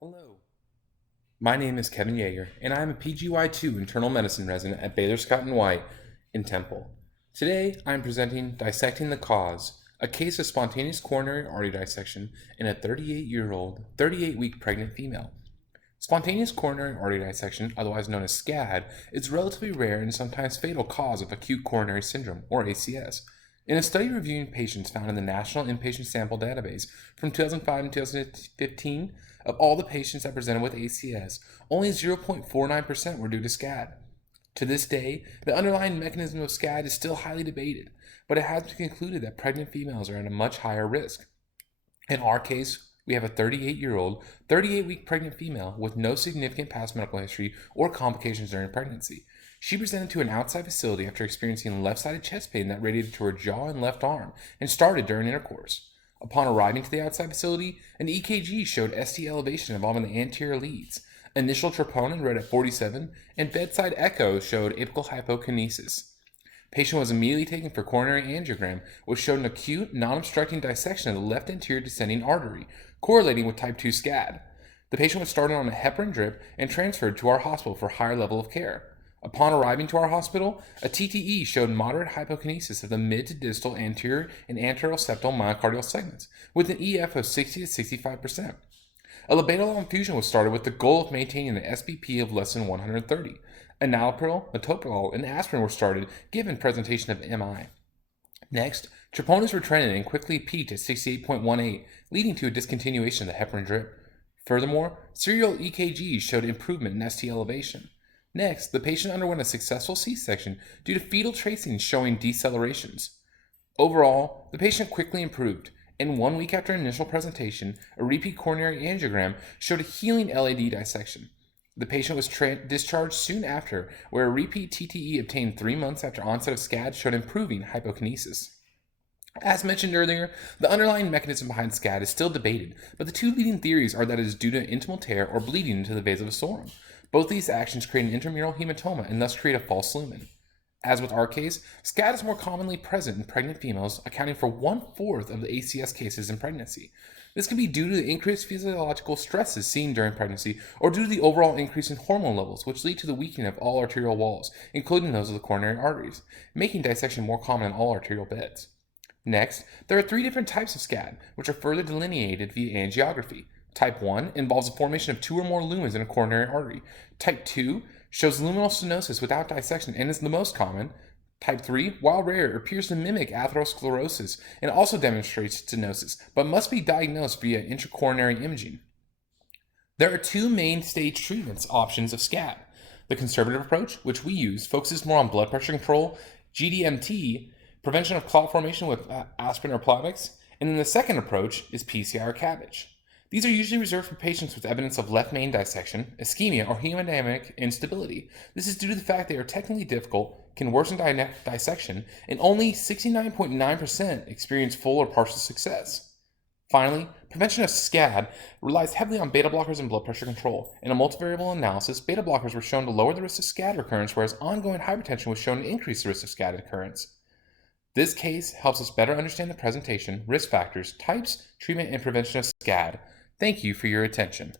Hello, my name is Kevin Yager, and I am a PGY2 internal medicine resident at Baylor Scott & White in Temple. Today, I am presenting Dissecting the Cause, a case of spontaneous coronary artery dissection in a 38-year-old, 38-week pregnant female. Spontaneous coronary artery dissection, otherwise known as SCAD, is a relatively rare and sometimes fatal cause of acute coronary syndrome, or ACS. In a study reviewing patients found in the National Inpatient Sample Database from 2005 and 2015, of all the patients that presented with ACS, only 0.49% were due to SCAD. To this day, the underlying mechanism of SCAD is still highly debated, but it has been concluded that pregnant females are at a much higher risk. In our case, we have a 38-year-old, 38-week pregnant female with no significant past medical history or complications during pregnancy. She presented to an outside facility after experiencing left-sided chest pain that radiated to her jaw and left arm and started during intercourse. Upon arriving to the outside facility, an EKG showed ST elevation involving the anterior leads. Initial troponin read at 47, and bedside echo showed apical hypokinesis. Patient was immediately taken for coronary angiogram, which showed an acute, non-obstructing dissection of the left anterior descending artery, correlating with type 2 SCAD. The patient was started on a heparin drip and transferred to our hospital for a higher level of care. Upon arriving to our hospital, a TTE showed moderate hypokinesis of the mid to distal anterior and anteroseptal myocardial segments, with an EF of 60 to 65%. A labetalol infusion was started with the goal of maintaining an SBP of less than 130. Enalapril, metoprolol, and aspirin were started given presentation of MI. Next, troponins were trended and quickly peaked at 68.18, leading to a discontinuation of the heparin drip. Furthermore, serial EKGs showed improvement in ST elevation. Next, the patient underwent a successful C-section due to fetal tracing showing decelerations. Overall, the patient quickly improved, and 1 week after initial presentation, a repeat coronary angiogram showed a healing LAD dissection. The patient was discharged soon after, where a repeat TTE obtained 3 months after onset of SCAD showed improving hypokinesis. As mentioned earlier, the underlying mechanism behind SCAD is still debated, but the two leading theories are that it is due to intimal tear or bleeding into the vasa vasorum. Both these actions create an intramural hematoma and thus create a false lumen. As with our case, SCAD is more commonly present in pregnant females, accounting for 1/4 of the ACS cases in pregnancy. This can be due to the increased physiological stresses seen during pregnancy or due to the overall increase in hormone levels, which lead to the weakening of all arterial walls, including those of the coronary arteries, making dissection more common in all arterial beds. Next, there are 3 different types of SCAD, which are further delineated via angiography. Type 1 involves the formation of 2 or more lumens in a coronary artery. Type 2 shows luminal stenosis without dissection and is the most common. Type 3, while rare, appears to mimic atherosclerosis and also demonstrates stenosis, but must be diagnosed via intracoronary imaging. There are 2 main stage treatments options of SCAD. The conservative approach, which we use, focuses more on blood pressure control, GDMT, prevention of clot formation with aspirin or Plavix, and then the second approach is PCI or CABG. These are usually reserved for patients with evidence of left main dissection, ischemia, or hemodynamic instability. This is due to the fact they are technically difficult, can worsen dissection, and only 69.9% experience full or partial success. Finally, prevention of SCAD relies heavily on beta blockers and blood pressure control. In a multivariable analysis, beta blockers were shown to lower the risk of SCAD recurrence, whereas ongoing hypertension was shown to increase the risk of SCAD occurrence. This case helps us better understand the presentation, risk factors, types, treatment, and prevention of SCAD. Thank you for your attention.